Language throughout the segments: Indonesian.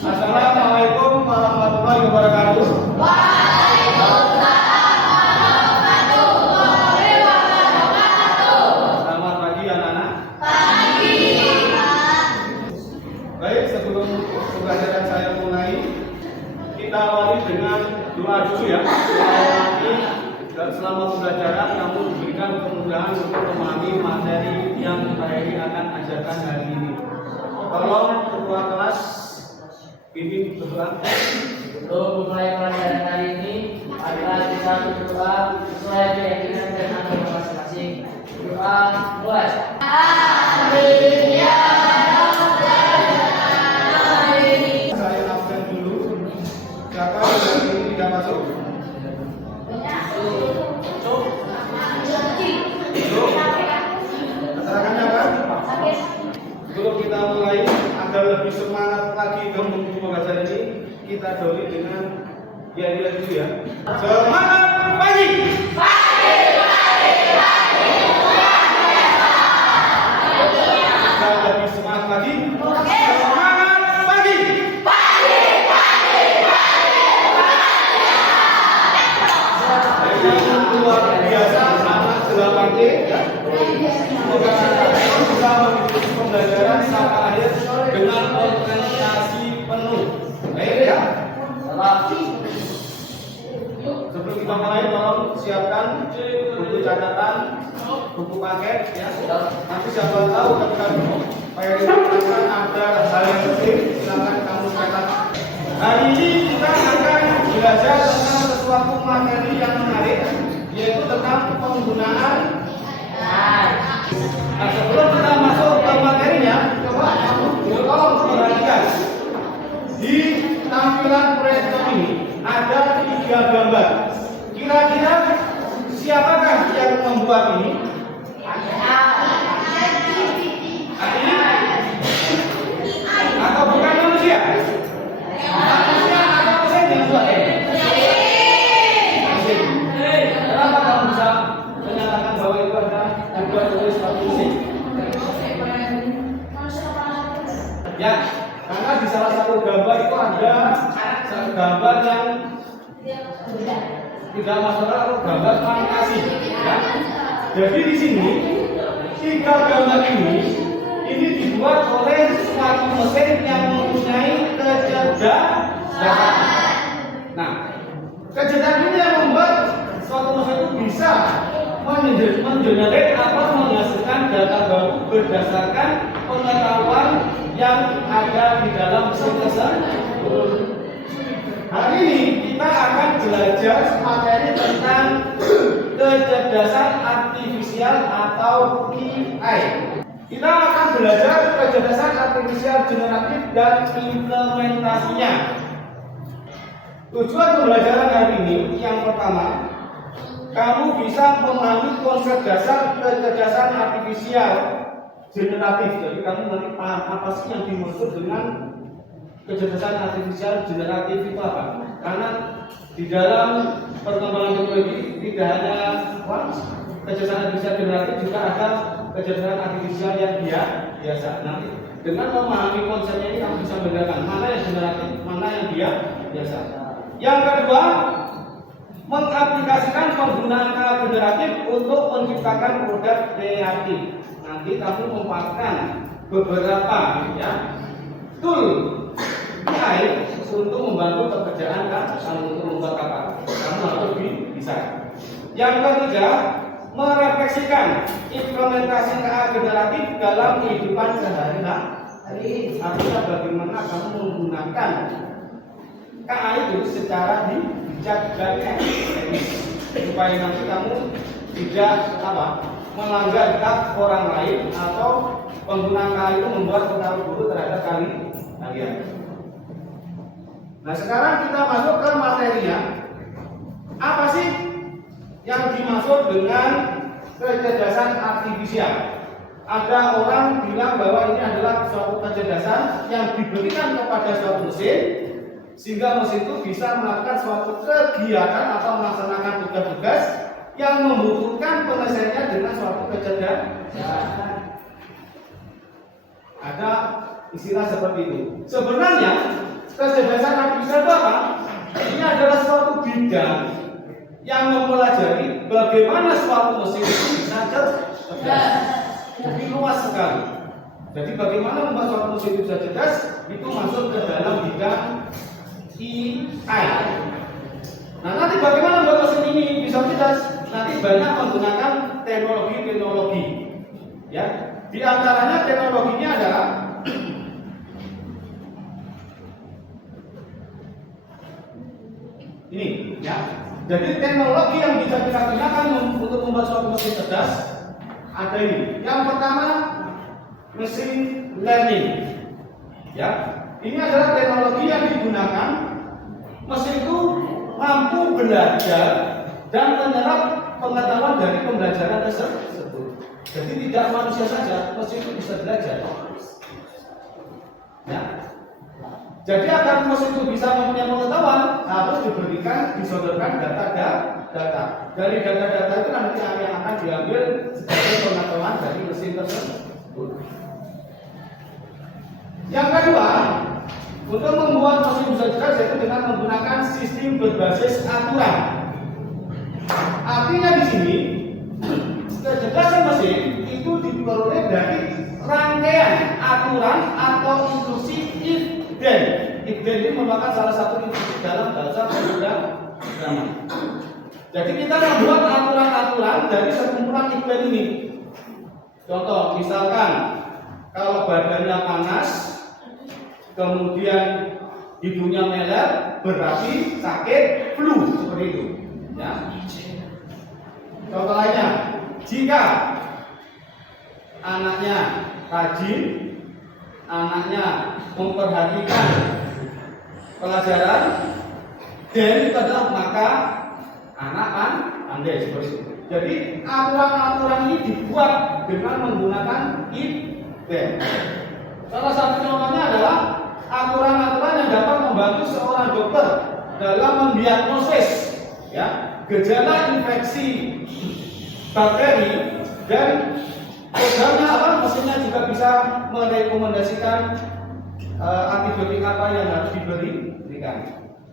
Assalamualaikum warahmatullahi wabarakatuh. Selamat pagi anak-anak. Baik, sebelum pembelajaran saya mulai, kita awali dengan doa dulu ya. Dan selama pembelajaran kamu diberikan kemudahan untuk memahami materi yang saya ini akan ajarkan hari ini. Tolong ketua kelas bimbing berdoa. Untuk memulai pelajaran hari ini adalah kita berdoa sesuai keyakinan dan agama masing-masing. Doa mulai. Amin ya Rabbal alamin. Saya absen dulu. Siapa yang ini tidak masuk? Keterangannya apa? Sebelum kita mulai agar lebih semangat lagi untuk pembelajaran ini, kita dahului dengan ya dulu ya. Semangat pagi. Kita lebih semangat lagi. Semangat pagi. Yang luar biasa anak 8D ya. Semoga kita bisa mengikuti pembelajaran sampai akhir dengan konsentrasi penuh. Baik ya. Sebelum kita mulai, tolong siapkan buku catatan, buku paket ya. Nanti siapa tahu ketika paket itu ada hal yang penting, silakan kamu catat. Hari ini kita akan belajar tentang sesuatu materi yang menarik, yaitu tentang penggunaan. Nah, sebelum kita masuk ke materinya, coba kamu tolong perhatikan di tampilan proyektor ini ada 3 gambar. Kira-kira siapakah yang membuat ini? Atau bukan manusia? Manusia atau mesin yang buat ini? Mesin. Kenapa kamu bisa menyatakan bahwa itu adalah dibuat oleh suatu mesin? Ya, karena di salah satu gambar itu ada gambar yang tidak masalah atau gambar fantasi. Ya. Jadi di sini 3 gambar ini dibuat oleh suatu mesin yang mempunyai kecerdasan. Nah, kecerdasan ini yang membuat suatu mesin itu bisa mengenerate atau menghasilkan data baru berdasarkan pengetahuan yang ada di dalam mesin tersebut. Hari ini kita akan belajar materi tentang kecerdasan artifisial atau AI. Kita akan belajar kecerdasan artifisial generatif dan implementasinya. Tujuan pembelajaran hari ini yang pertama, kamu bisa memahami konsep dasar kecerdasan artifisial generatif. Jadi kamu nanti paham apa sih yang dimaksud dengan kecerdasan artifisial generatif itu apa? Karena di dalam perkembangan teknologi tidak hanya kecerdasan artifisial generatif, juga ada kecerdasan artifisial yang biasa. Nanti dengan memahami konsepnya ini kamu bisa membedakan mana yang generatif, mana yang biasa. Yang kedua, mengaplikasikan penggunaan kata generatif untuk menciptakan produk kreatif. Nanti kamu memanfaatkan beberapa tool AI untuk membantu pekerjaan kamu untuk membuat apa? Kamu harus bisa. Yang ketiga, merefleksikan implementasi KA generatif dalam kehidupan sehari-hari. Artinya bagaimana kamu menggunakan KA itu secara bijak dan etis supaya nanti kamu tidak melanggar hak orang lain atau penggunaan KA itu membuat pengaruh buruk terhadap kalian. Nah, sekarang kita masuk ke materinya. Apa sih yang dimaksud dengan kecerdasan artifisial? Ada orang bilang bahwa ini adalah suatu kecerdasan yang diberikan kepada suatu mesin, sehingga mesin itu bisa melakukan suatu kegiatan atau melaksanakan tugas-tugas yang membutuhkan penyelesaiannya dengan suatu kecerdasan. Ada istilah seperti itu. Sebenarnya Kecerdasan artifisial itu apa? Ini adalah suatu bidang yang mempelajari bagaimana suatu mesin itu bisa cerdas. Jadi luas sekali. Jadi bagaimana membuat suatu mesin itu bisa cerdas itu masuk ke dalam bidang AI. Nah, nanti bagaimana membuat mesin ini bisa cerdas? Nanti banyak menggunakan teknologi-teknologi. Ya, di antaranya teknologinya adalah ini, ya. Jadi teknologi yang bisa kita gunakan untuk membuat suatu mesin cerdas ada ini. Yang pertama, mesin learning. Ya, ini adalah teknologi yang digunakan mesin itu mampu belajar dan menyerap pengetahuan dari pembelajaran tersebut. Jadi tidak manusia saja, mesin itu bisa belajar. Ya. Jadi agar mesin itu bisa mempunyai pengetahuan harus disodorkan data. Dari data-data itu nanti yang akan diambil sebagai pengetahuan dari mesin tersebut. Yang kedua, untuk membuat mesin bisa cerdas yaitu dengan menggunakan sistem berbasis aturan. Artinya di sini kecerdasan mesin itu diperoleh dari rangkaian aturan atau instruksi if then. If then ini merupakan salah satu instruksi dalam bahasa pemrograman. Jadi kita membuat aturan-aturan dari sekumpulan if then ini. Contoh, misalkan kalau badannya panas, kemudian hidungnya meler, berarti sakit flu seperti itu. Ya. Contoh lainnya, jika anaknya rajin, anaknya memperhatikan pelajaran, dan itu adalah maka anak pandai seperti itu. Jadi aturan-aturan ini dibuat dengan menggunakan if then. Salah satu contohnya adalah aturan-aturan yang dapat membantu seorang dokter dalam mendiagnosis ya gejala infeksi bakteri, dan programnya apa? Mesinnya juga bisa merekomendasikan antibiotik apa yang harus diberikan.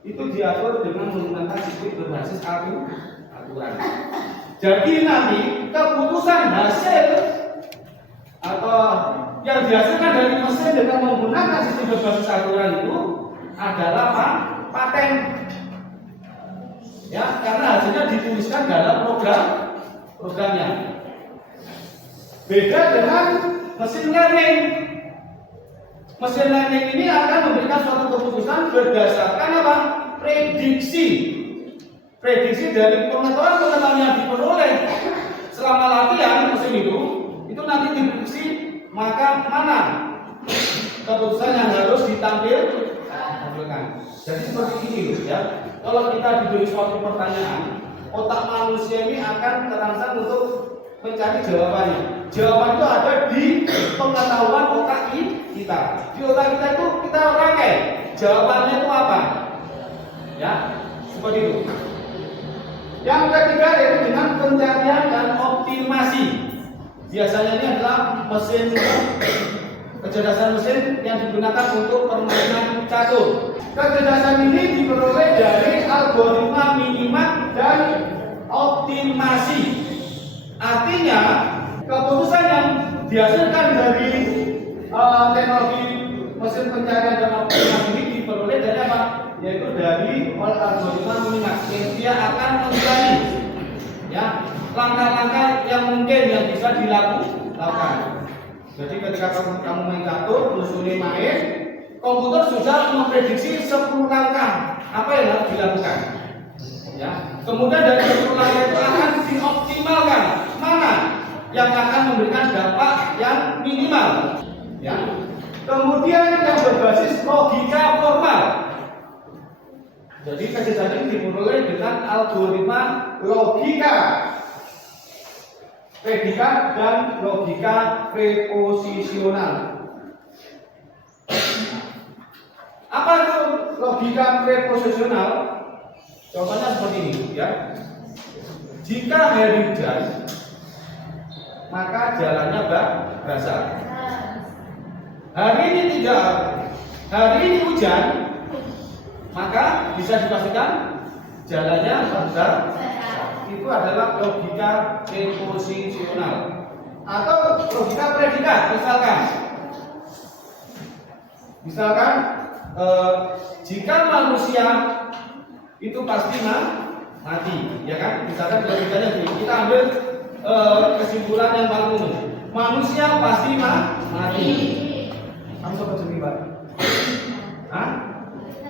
Itu diatur dengan menggunakan sistem berbasis aturan. Jadi nanti keputusan hasil atau yang dihasilkan dari mesin dengan menggunakan sistem berbasis aturan itu adalah paten. Ya, karena hasilnya dituliskan dalam programnya. Beda dengan mesin learning. Mesin learning ini akan memberikan suatu keputusan berdasarkan apa? Prediksi dari pengetahuan yang diperoleh selama latihan mesin itu nanti diprediksi maka mana keputusan yang harus ditampilkan. Jadi seperti ini ya. Kalau kita diberi suatu pertanyaan, otak manusia ini akan terangsang untuk mencari jawabannya. Jawaban itu ada di pengetahuan otak kita. Di otak kita itu kita rangkai. Jawabannya itu apa? Ya, seperti itu. Yang ketiga yaitu dengan pencarian dan optimasi. Biasanya ini adalah mesin kecerdasan mesin yang digunakan untuk permainan catur. Kecerdasan ini diperoleh dari algoritma minimak dan optimasi. Artinya keputusan yang dihasilkan dari teknologi mesin pencarian dan optimasi ini diperoleh dari apa? Yaitu dari algoritma minimak. Dia akan menggali ya langkah-langkah yang mungkin yang bisa dilakukan. Jadi ketika kamu main catur, musuhnya main, komputer sudah memprediksi 10 langkah apa yang harus dilakukan. Ya. Kemudian dari 10 langkah itu akan dioptimalkan mana yang akan memberikan dampak yang minimal. Ya. Kemudian yang berbasis logika formal. Jadi kecerdasan ini dimulai dengan algoritma logika predikat dan logika preposisional. Apa itu logika preposisional? Contohnya seperti ini, ya. Jika hari hujan, maka jalannya basah. Hari ini tidak, hari ini hujan, maka bisa dipastikan jalannya besar. Itu adalah logika preposisional atau logika predikat. Misalkan jika manusia itu pasti mati, ya kan? Misalkan logikanya begini, kita ambil kesimpulan yang paling umum, manusia pasti mati. Kamu coba jadi Pak.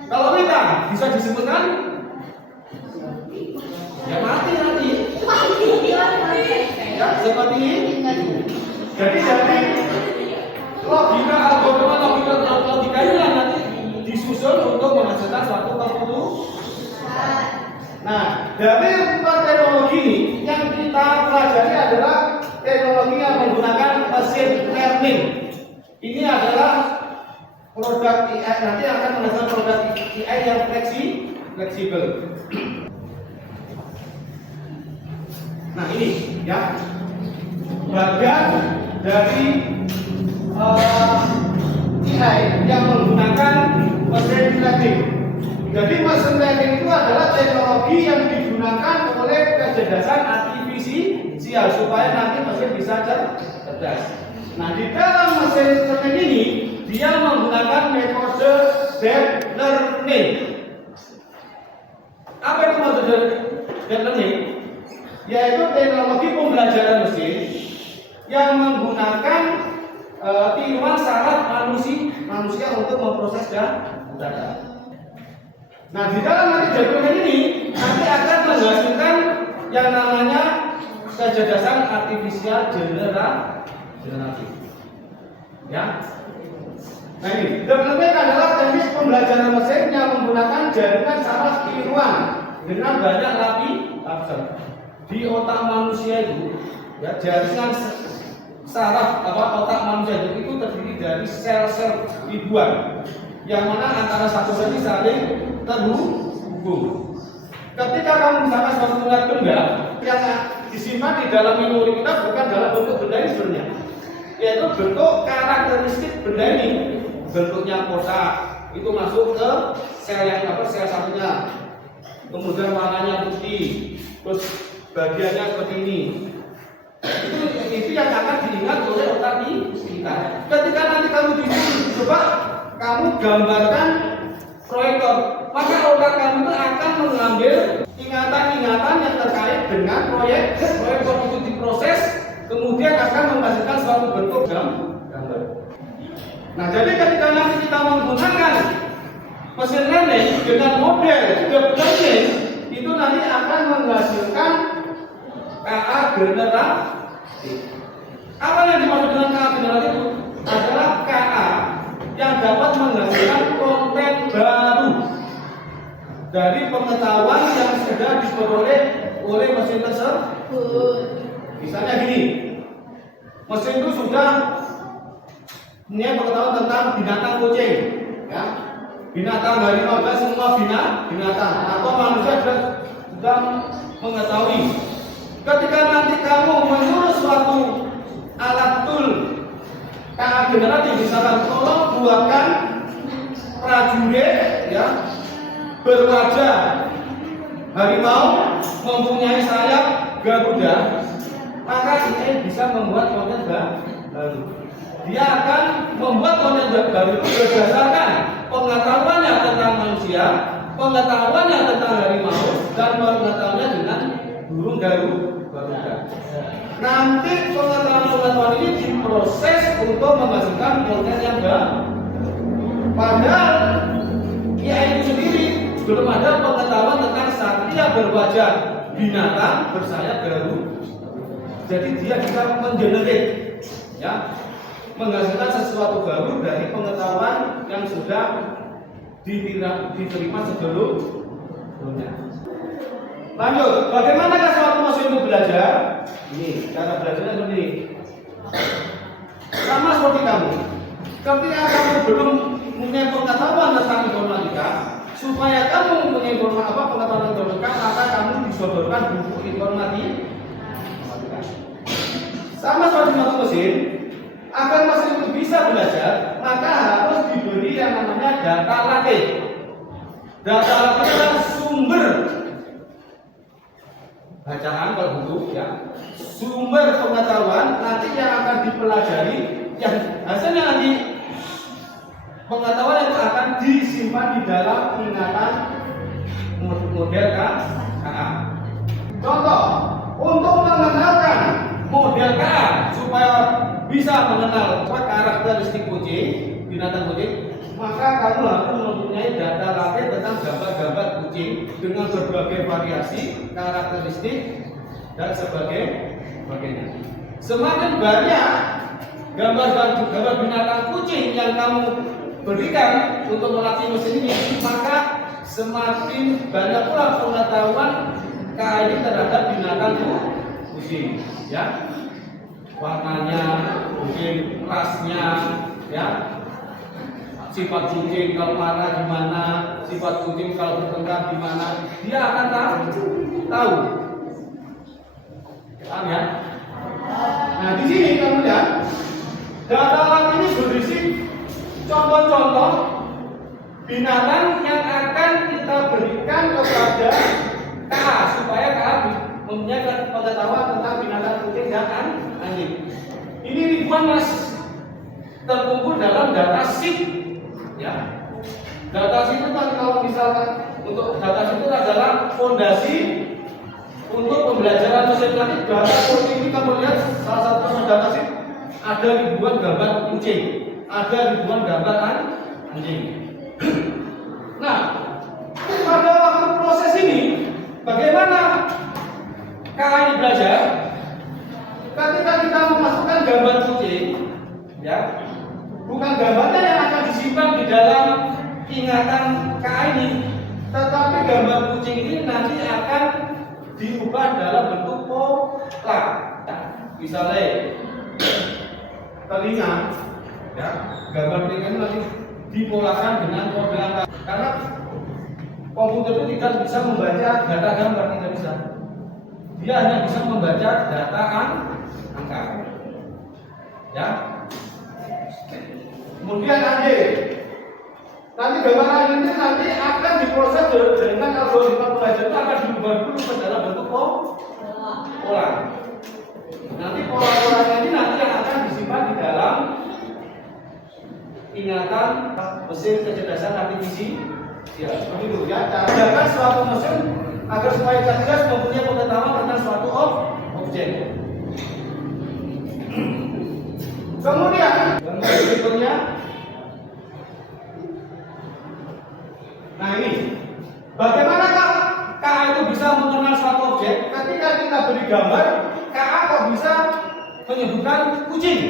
Kalau kita bisa disebutkan ya mati nanti. Ya, seperti ini. Jadi logika logika ini yang nanti disusun untuk menghasilkan suatu keputusan. Nah, dari empat teknologi ini yang kita pelajari adalah teknologi yang menggunakan mesin learning. Ini adalah produk AI, nanti akan menghasilkan produk AI yang fleksibel. Nah ini ya bagian dari AI yang menggunakan mesin learning. Jadi mesin learning itu adalah teknologi yang digunakan oleh kecerdasan artifisial supaya nanti mesin bisa cerdas. Nah di dalam mesin learning ini dia menggunakan metode deep learning. Apa itu metode deep learning? Yaitu teknologi pembelajaran mesin yang menggunakan tiruan saraf manusia untuk memproses data. Nah di dalam nanti deep learning ini nanti akan menghasilkan yang namanya kecerdasan artifisial generatif. Ya. Nah ini, deep learning adalah teknik pembelajaran mesin yang menggunakan jaringan saraf tiruan dengan banyak lapisan. Di otak manusia itu, ya jaringan saraf otak manusia itu terdiri dari sel-sel ribuan, yang mana antara satu sel saling terhubung. Ketika kamu misalkan suatu ulat benda yang disimpan di dalam memori kita bukan dalam bentuk benda ini sebenarnya, yaitu bentuk karakteristik benda ini. Bentuknya kotak itu masuk ke sel yang sel satunya, kemudian warnanya putih, terus bagiannya seperti ini. Itu yang akan diingat oleh otak kita. Ketika nanti kamu coba kamu gambarkan proyektor, maka otak kamu itu akan mengambil ingatan-ingatan yang terkait dengan proyektor itu diproses, kemudian akan menghasilkan suatu bentuk gambar. Nah, jadi ketika nanti kita menggunakan mesin learning dengan model deep learning, itu nanti akan menghasilkan KA generatif. Apa yang dimaksud dengan KA generatif? Adalah KA yang dapat menghasilkan konten baru dari pengetahuan yang sudah diperoleh oleh mesin tersebut. Misalnya gini, mesin itu sudah punya pengetahuan tentang binatang kucing, ya, binatang harimau dan semua binatang atau manusia sudah mengetahui. Ketika nanti kamu menyuruh suatu alat tool KA generatif, misalkan tolong buatkan prajurit ya berwajah harimau mempunyai sayap garuda, maka ini bisa membuat konten baru. Dia akan membuat konten baru itu berdasarkan pengetahuannya tentang manusia, pengetahuannya tentang harimau, dan pengetahuannya dengan burung garuda. Nanti pengetahuan ini diproses untuk menghasilkan konten yang baru. Padahal IA itu sendiri belum ada pengetahuan tentang satria berwajah binatang bersayap garuda. Jadi dia bisa mengenerate, ya, menghasilkan sesuatu baru dari pengetahuan yang sudah diterima sebelumnya. Lanjut, bagaimana suatu mesin itu belajar? Ini cara belajarnya seperti ini. Sama seperti kamu. Ketika kamu belum punya pengetahuan tentang informatika, supaya kamu mempunyai pengetahuan informatika, maka kamu disodorkan buku informatika. Sama seperti suatu mesin, agar mesin itu bisa belajar, maka harus diberi yang namanya data latih. Data latih adalah sumber bacaan kalau buku ya, sumber pengetahuan nanti yang akan dipelajari, yang hasilnya nanti pengetahuan itu akan disimpan di dalam ingatan model KA. Contoh, untuk mengenalkan model KA supaya bisa mengenal karakteristik kucing, binatang kucing, maka kamu harus mempunyai data latih tentang gambar-gambar kucing dengan berbagai variasi, karakteristik, dan sebagainya. Semakin banyak gambar binatang kucing yang kamu berikan untuk melatih mesin ini, maka semakin banyak pula pengetahuan KA ini terhadap binatang kucing, ya, warnanya, mungkin rasnya, ya, sifat kucing kalau marah gimana, sifat kucing kalau bertengkar gimana, dia akan tahu. Paham ya? Nah di sini kamu lihat data latih ini berisi contoh-contoh binatang yang akan kita berikan kepada KA supaya KA mempunyai pengetahuan tentang binatang kucing dan anjing. Ini ribuan mas terkumpul dalam data sheet. Ya, data sheet itu kalau misalkan untuk data sheet itu adalah fondasi untuk pembelajaran mesin latih. Data kucing ini kamu lihat salah satu data sheet ada ribuan gambar kucing, ada ribuan gambar anjing. Nah, pada waktu proses ini bagaimana KA ini belajar? Ketika kita memasukkan gambar kucing, ya, bukan gambarnya yang akan disimpan di dalam ingatan KA ini, tetapi gambar kucing ini nanti akan diubah dalam bentuk pola. Misalnya telinga, ya, gambar telinga ini nanti dipolakan dengan kode angka. Karena komputer itu tidak bisa membaca data gambar, tidak bisa. Dia hanya bisa membaca data angka. Ya. Kemudian nanti gambar anjing ini nanti akan diproses dengan algoritma pelajaran, itu akan diubah dulu ke dalam bentuk pola. Nanti pola-polanya ini nanti yang akan disimpan di dalam ingatan mesin kecerdasan artifisial. Begitu ya. Cara suatu mesin agar supaya cerdas mempunyai pengetahuan tentang suatu objek. Kemudian gambar berikutnya. Nah ini, bagaimana KA itu bisa mengenal suatu objek? Ketika kita beri gambar, KA kok bisa menyebutkan kucing?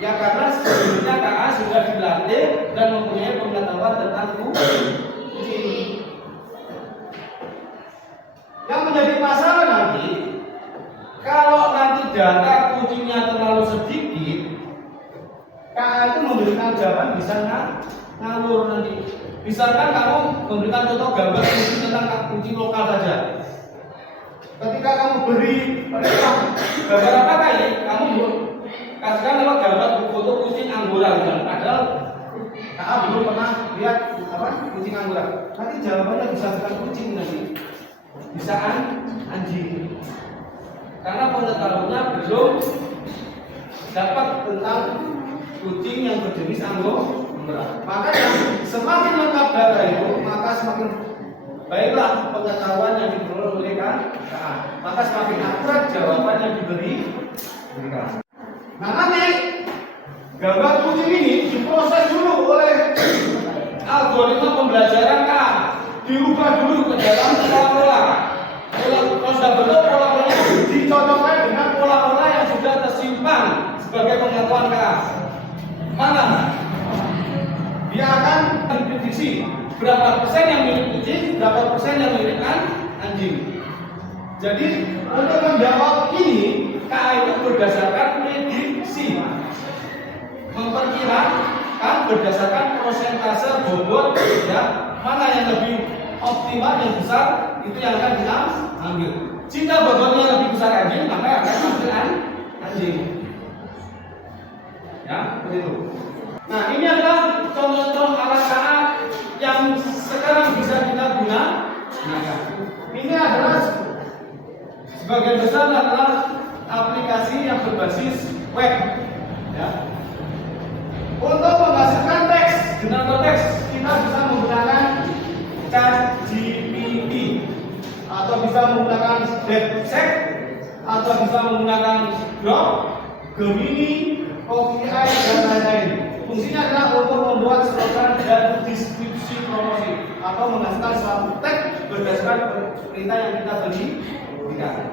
Ya karena sebelumnya KA sudah dilatih dan mempunyai pengetahuan tentang kucing. Yang menjadi masalah nanti, kalau nanti data kucingnya terlalu sedikit, KA itu memberikan jawaban bisa ngalur nanti. Misalkan kamu memberikan contoh gambar kucing tentang kucing lokal saja. Ketika kamu beri gambar apa kali, kamu kasihkan lewat gambar foto kucing anggora, padahal KA belum pernah lihat kucing anggora. Nanti jawabannya bisa bukan kucing nanti, bisa anjing. Karena pengetahuannya belum dapat tentang kucing yang berjenis anggora. Maka semakin lengkap data itu, maka semakin baiklah pengetahuan yang diperoleh oleh KA. Maka semakin akurat jawaban yang diberikan. Nah nanti gambar kucing ini diproses dulu oleh algoritma pembelajaran KA, diubah dulu ke dalam pola-pola. Kalau sudah bentuk pola-polanya dicocokkan dengan pola-pola yang sudah tersimpan sebagai pengetahuan KA. Mana? Dia akan memprediksi berapa persen yang milik kucing, berapa persen yang milik anjing. Jadi untuk menjawab ini, KA itu berdasarkan prediksi, memperkirakan berdasarkan persentase bobot, ya, mana yang lebih optimal, yang besar, itu yang akan kita ambil. Jika bobotnya lebih besar anjing, maka akan ambil anjing. Ya, begitu. Nah, ini adalah contoh-contoh alat KA sebagian besar adalah aplikasi yang berbasis web. Ya. Untuk menghasilkan teks, generator teks, kita bisa menggunakan ChatGPT, atau bisa menggunakan DeepSeek, atau bisa menggunakan Grok, Gemini, OpenAI, dan lain-lain. Fungsinya adalah untuk membuat slogan dan deskripsi promosi atau menghasilkan suatu teks berdasarkan perintah yang kita berikan.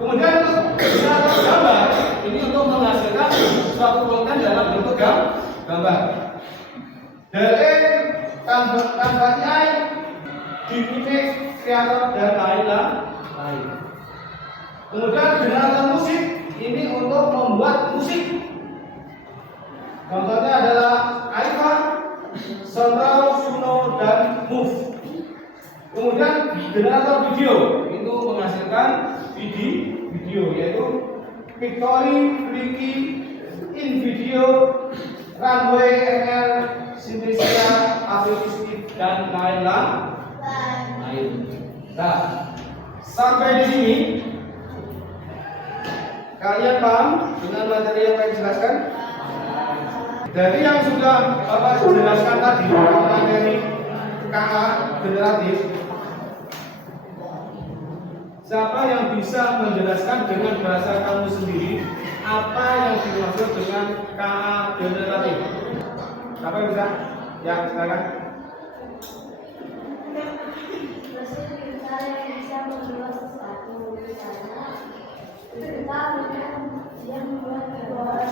Kemudian untuk generator gambar, ini untuk menghasilkan suatu konten dalam bentuk gambar. Dari Canva AI, Deepfake, Creator, dan lain-lain. Kemudian generator musik ini untuk membuat musik. Contohnya adalah Aiva, Soundcloud, Suno, dan Move. Kemudian generator video itu menghasilkan video yaitu Pictory, Flicky, InVideo, Runway, ML, Synthesia, Adobe, dan lain-lain. Nah, sampai di sini kalian paham dengan materi yang saya jelaskan? Dari yang sudah Bapak jelaskan tadi materi KA generatif, siapa yang bisa menjelaskan dengan bahasa kamu sendiri apa yang dimaksud dengan KA generatif? Siapa yang bisa? Ya, silakan. Mesin kita yang bisa membuat sesuatu, misalnya kita dia membuat gambar,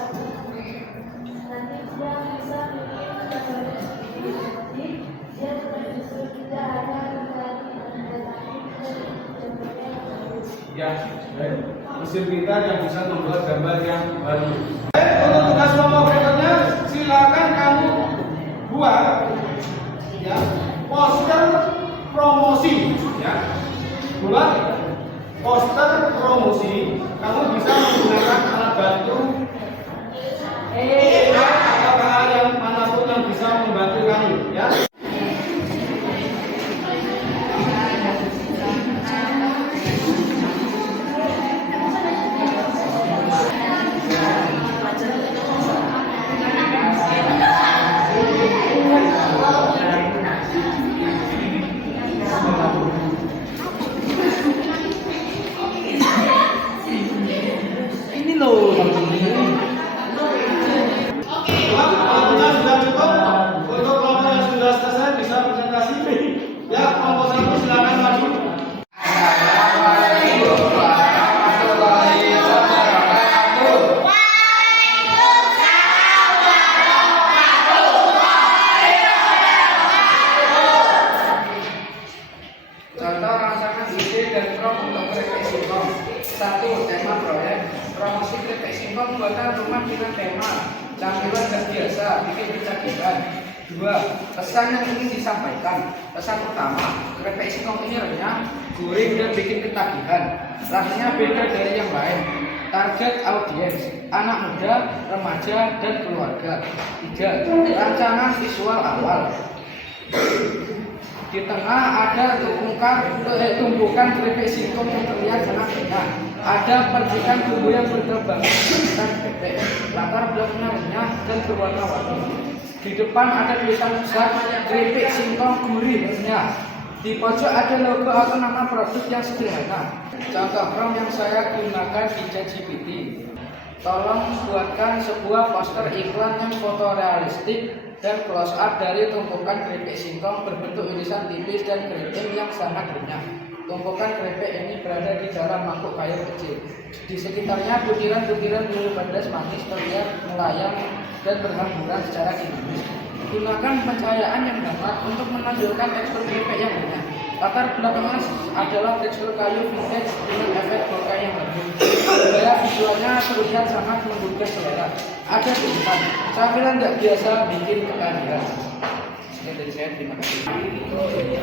nanti dia bisa bikin gambar sendiri, jadi dia terus tidak hanya mengganti Ya, mesin kita yang bisa membuat gambar yang baru. Untuk tugas kelompok berikutnya, silakan kamu buat ya poster promosi, ya. Buat poster promosi. Kamu bisa menggunakan alat bantu atau hal yang manapun yang bisa membantu kamu, ya. Waktunya sudah cukup. Untuk kelompok yang sudah selesai bisa presentasi. Ya, kelompok satu silakan maju. Contoh rasakan ide dan prompt untuk keripik singkong. 1. Tema proyek. Promosi keripik singkong buatan rumah dengan tema campuran gas biasa, bikin kecantikan. 2. Pesan yang ingin disampaikan. Pesan utama, keripik singkong ini renyah, gurih, dan bikin ketagihan. Rasanya beda dari yang lain. Target audiens, anak muda, remaja, dan keluarga. 3. Rancangan visual awal. Di tengah ada tumpukan keripik singkong yang terlihat sangat renyah. Ada percikan bumbu yang berterbangan dan bebek. Latar belakangnya renyah dan berwarna-warni. Di depan ada tulisan besar keripik singkong gurih renyah. Di pojok ada logo atau nama produk yang sederhana. Contoh prompt yang saya gunakan di ChatGPT. Tolong buatkan sebuah poster iklan yang fotorealistik dan close up dari tumpukan keripik singkong berbentuk irisan tipis dan keriting yang sangat renyah. Tumpukan keripik ini berada di dalam mangkuk kayu kecil. Di sekitarnya butiran-butiran bulu pedas manis terlihat melayang dan berhamburan secara dinamis. Gunakan pencahayaan yang hangat untuk menampilkan tekstur keripik yang renyah. Latar belakangnya adalah tekstur kayu vintage dengan efek bokeh yang lembut. Gaya visualnya terlihat sangat menggugah selera. Ada tulisan, campuran tidak biasa bikin ketagihan. Sekian dari saya, terima kasih.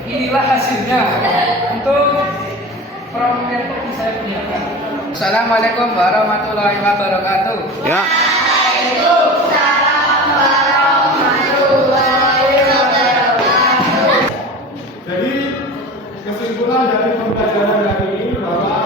Inilah hasilnya untuk prompt yang saya punykan. Assalamualaikum warahmatullahi wabarakatuh. Ya. Jadi kesimpulan dari pembelajaran hari ini bahwa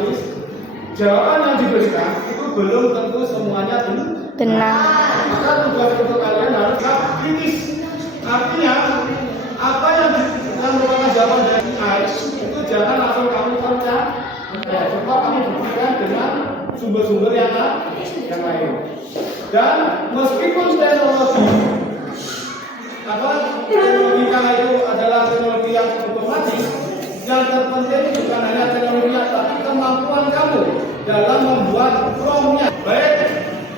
otomatis jawaban yang diberikan itu belum tentu semuanya Benar. maka tugas untuk kalian harus kritis. Artinya apa yang merupakan jawaban dari AI itu jangan langsung kamu percaya. Coba kamu buktikan dengan sumber-sumber yang lain. Dan meskipun teknologi KA itu adalah teknologi yang otomatis, yang terpenting bukan hanya teknologinya, tapi kemampuan kamu dalam membuat promnya. Baik,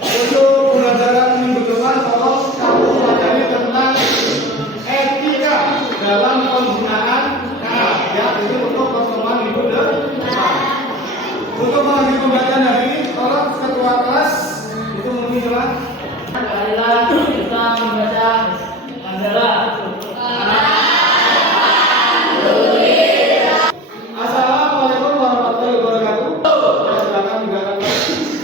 untuk pembelajaran minggu depan, tolong kamu pelajari tentang etika dalam penggunaan KA. Ya, itu untuk pertemuan minggu depan. Untuk mengambil pembelajaran hari ini, tolong ketua kelas itu mungkin